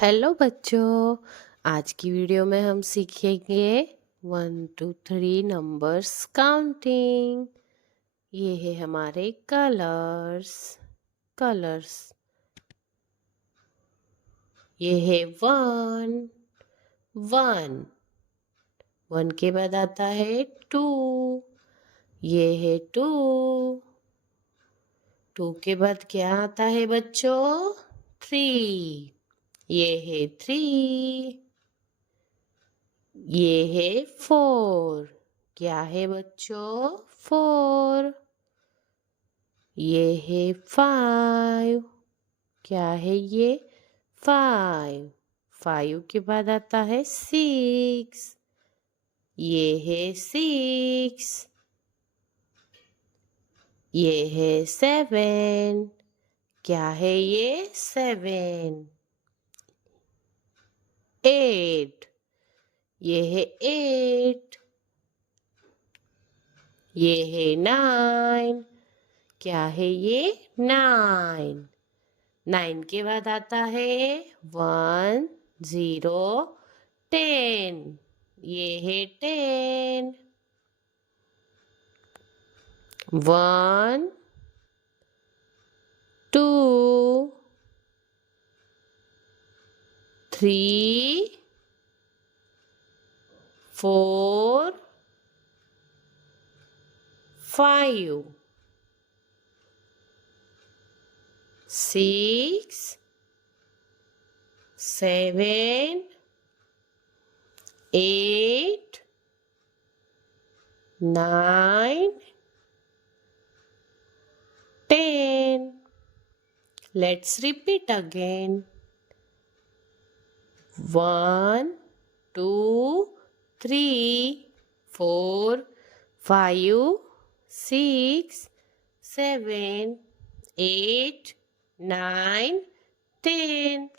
Hello बच्चों। आज की वीडियो में हम सीखेंगे 1 2 3 नंबर्स काउंटिंग। ये है हमारे कलर्स कलर्स। ये है वन वन। वन के बाद आता है टू। ये है टू। टू के बाद क्या आता है बच्चों? थ्री। ये है थ्री। ये है फोर। क्या है बच्चों? फोर। ये है फाइव। क्या है ये? फाइव। फाइव के बाद आता है सिक्स। ये है सिक्स। ये है सेवन। क्या है ये? सेवन। एट। ये है एट। ये है नाइन। क्या है ये? नाइन। नाइन के बाद आता है वन जीरो टेन। ये है ten. One two three four five six seven eight nine ten. Let's repeat again. One, two, three, four, five, six, seven, eight, nine, 10.